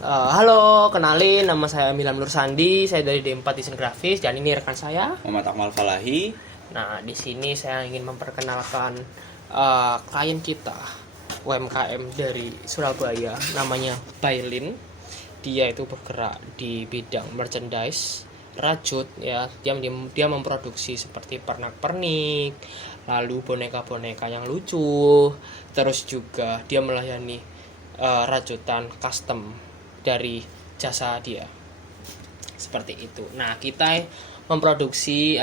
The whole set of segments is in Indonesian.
Halo, kenalin nama saya Milan Nur Sandi, saya dari D4 Desain Grafis dan ini rekan saya. Muhammad Akmal Falahi. Nah, di sini saya ingin memperkenalkan klien kita, UMKM dari Surabaya, namanya Bailin. Dia itu bergerak di bidang merchandise, rajut ya. Dia memproduksi seperti pernak-pernik, lalu boneka-boneka yang lucu, terus juga dia melayani rajutan custom dari jasa dia seperti itu. Nah, kita memproduksi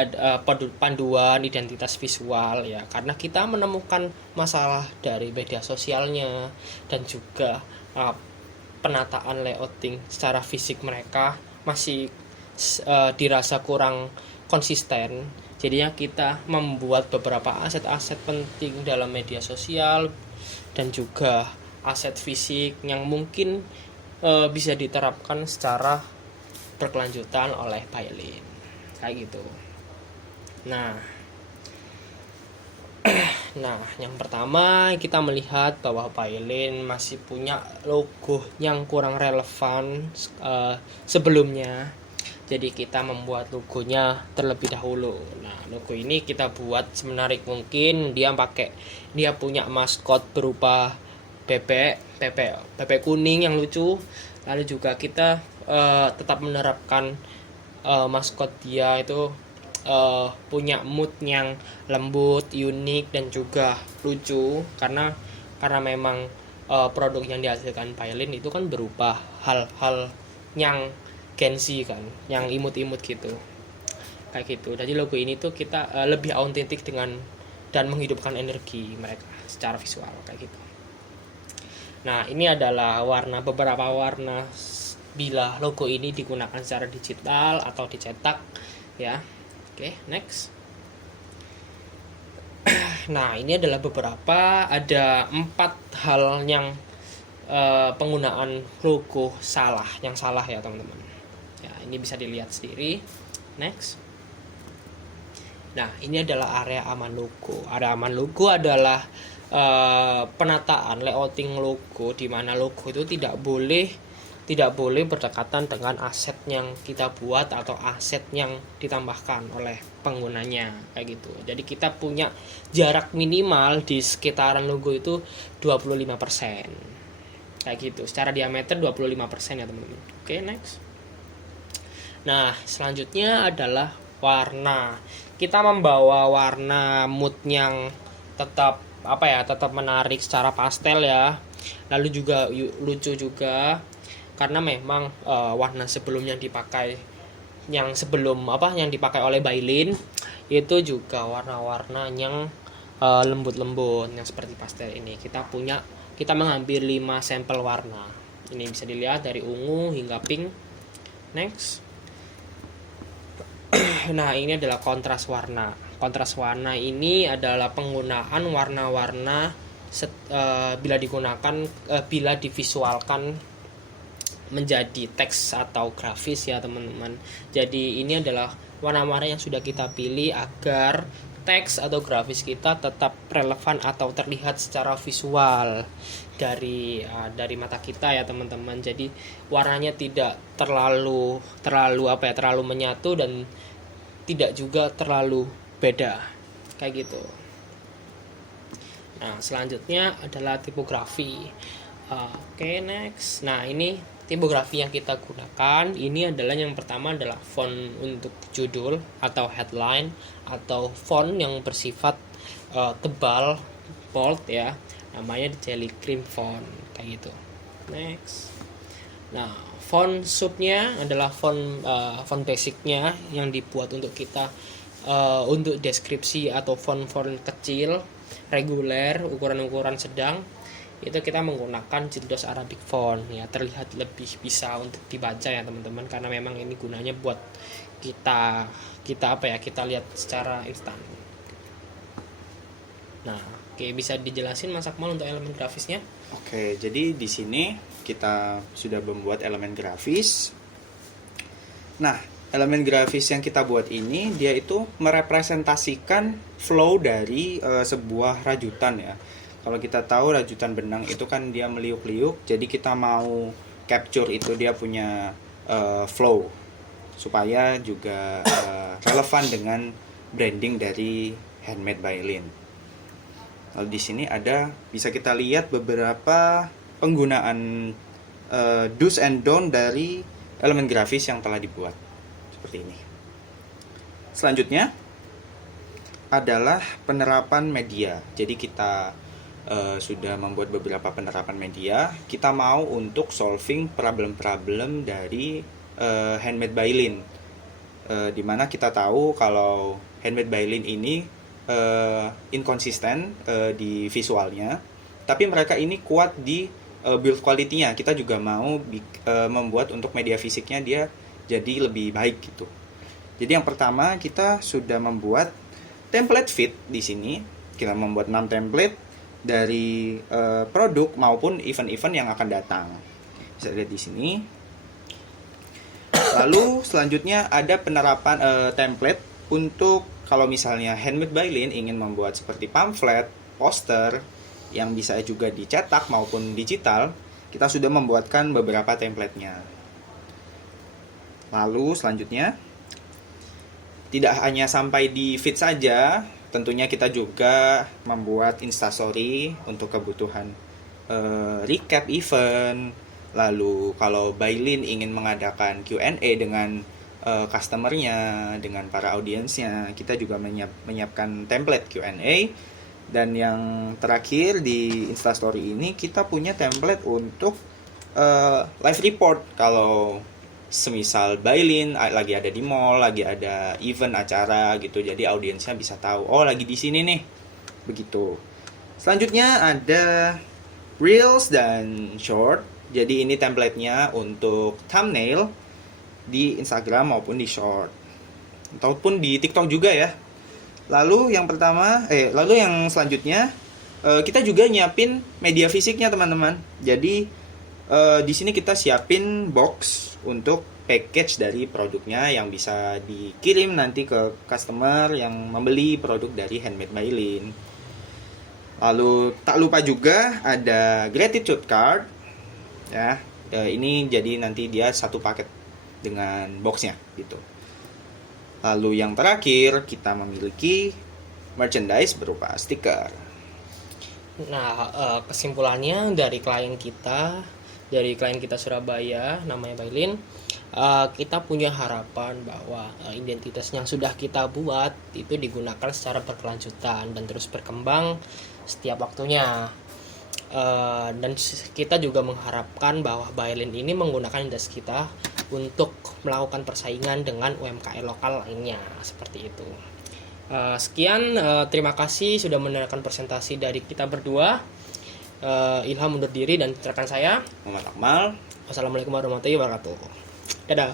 panduan identitas visual ya, karena kita menemukan masalah dari media sosialnya dan juga penataan layouting secara fisik mereka masih dirasa kurang konsisten. Jadinya kita membuat beberapa aset-aset penting dalam media sosial dan juga aset fisik yang mungkin bisa diterapkan secara berkelanjutan oleh Bailin kayak gitu. Nah, yang pertama kita melihat bahwa Bailin masih punya logo yang kurang relevan sebelumnya. Jadi kita membuat logonya terlebih dahulu. Nah, logo ini kita buat semenarik mungkin. Dia punya maskot berupa bebek kuning yang lucu. Lalu juga kita tetap menerapkan maskot dia itu punya mood yang lembut, unik dan juga lucu karena memang produk yang dihasilkan Bailin itu kan berupa hal-hal yang Gen Z kan, yang imut-imut gitu kayak gitu. Jadi logo ini tuh kita lebih autentik dengan dan menghidupkan energi mereka secara visual kayak gitu. Nah, ini adalah beberapa warna bila logo ini digunakan secara digital atau dicetak ya. Oke, next. Nah, ini adalah ada 4 hal yang penggunaan logo yang salah ya teman-teman. Ya, ini bisa dilihat sendiri. Next. Nah, ini adalah area aman logo. Area aman logo adalah penataan layouting logo, di mana logo itu tidak boleh berdekatan dengan aset yang kita buat atau aset yang ditambahkan oleh penggunanya kayak gitu. Jadi kita punya jarak minimal di sekitaran logo itu 25% kayak gitu. Secara diameter 25% ya teman-teman. Oke, next. Nah, selanjutnya adalah warna. Kita membawa warna mood yang tetap menarik secara pastel ya. Lalu juga lucu juga karena memang warna sebelum yang dipakai oleh Bailin itu juga warna-warna yang lembut-lembut yang seperti pastel ini. Kita mengambil 5 sampel warna. Ini bisa dilihat dari ungu hingga pink. Next. Nah, ini adalah kontras warna. Kontras warna ini adalah penggunaan warna-warna bila divisualkan menjadi teks atau grafis ya teman-teman. Jadi ini adalah warna-warna yang sudah kita pilih agar teks atau grafis kita tetap relevan atau terlihat secara visual dari mata kita ya teman-teman. Jadi warnanya tidak terlalu menyatu dan tidak juga terlalu beda kayak gitu. Nah, selanjutnya adalah tipografi. Oke, next. Nah, ini tipografi yang kita gunakan. Ini adalah yang pertama adalah font untuk judul atau headline atau font yang bersifat tebal, bold ya. Namanya Jelly Cream font kayak gitu. Next. Nah, font subnya adalah font basicnya yang dibuat untuk kita untuk deskripsi atau font kecil reguler ukuran sedang itu kita menggunakan Gildos Arabic font ya, terlihat lebih bisa untuk dibaca ya teman-teman karena memang ini gunanya buat kita lihat secara instan. Nah, oke, bisa dijelasin Mas Akmal untuk elemen grafisnya? Oke, jadi di sini kita sudah membuat elemen grafis. Nah, elemen grafis yang kita buat ini dia itu merepresentasikan flow dari sebuah rajutan ya. Kalau kita tahu rajutan benang itu kan dia meliuk-liuk, jadi kita mau capture itu dia punya flow supaya juga relevan dengan branding dari Handmade by Lin. Lalu di sini bisa kita lihat beberapa penggunaan do's and don't dari elemen grafis yang telah dibuat seperti ini. Selanjutnya adalah penerapan media. Jadi kita sudah membuat beberapa penerapan media. Kita mau untuk solving problem-problem dari Handmade by Lin, dimana kita tahu kalau Handmade by Lin ini inkonsisten di visualnya, tapi mereka ini kuat di build quality-nya. Kita juga mau membuat untuk media fisiknya dia jadi lebih baik gitu. Jadi yang pertama kita sudah membuat template fit di sini. Kita membuat 6 template dari produk maupun event-event yang akan datang. Bisa lihat di sini. Lalu selanjutnya ada penerapan template untuk kalau misalnya Handmade by Lin ingin membuat seperti pamflet, poster yang bisa juga dicetak maupun digital, kita sudah membuatkan beberapa template-nya. Lalu selanjutnya tidak hanya sampai di feed saja, tentunya kita juga membuat Instastory untuk kebutuhan recap event. Lalu kalau by Lin ingin mengadakan Q&A dengan customer-nya, dengan para audiensnya, kita juga menyiapkan template Q&A. Dan yang terakhir di Instastory ini kita punya template untuk live report. Kalau semisal by Lin lagi ada di mall, lagi ada event acara gitu, jadi audiensnya bisa tahu, oh lagi di sini nih, begitu. Selanjutnya ada Reels dan Short. Jadi ini template-nya untuk thumbnail di Instagram maupun di Short, ataupun di TikTok juga ya. Lalu yang selanjutnya kita juga nyiapin media fisiknya teman-teman. Jadi di sini kita siapin box untuk package dari produknya yang bisa dikirim nanti ke customer yang membeli produk dari Handmade by Lin. Lalu tak lupa juga ada gratitude card ya. Ini jadi nanti dia satu paket dengan boxnya gitu. Lalu yang terakhir kita memiliki merchandise berupa stiker. Nah, kesimpulannya dari klien kita Surabaya, namanya by Lin, kita punya harapan bahwa identitas yang sudah kita buat itu digunakan secara berkelanjutan dan terus berkembang setiap waktunya. Dan kita juga mengharapkan bahwa by Lin ini menggunakan identitas kita untuk melakukan persaingan dengan UMKM lokal lainnya, seperti itu. Sekian, terima kasih sudah mendengarkan presentasi dari kita berdua. Ilham undur diri dan rekan saya Muhammad Akmal. Wassalamualaikum warahmatullahi wabarakatuh. Dadah.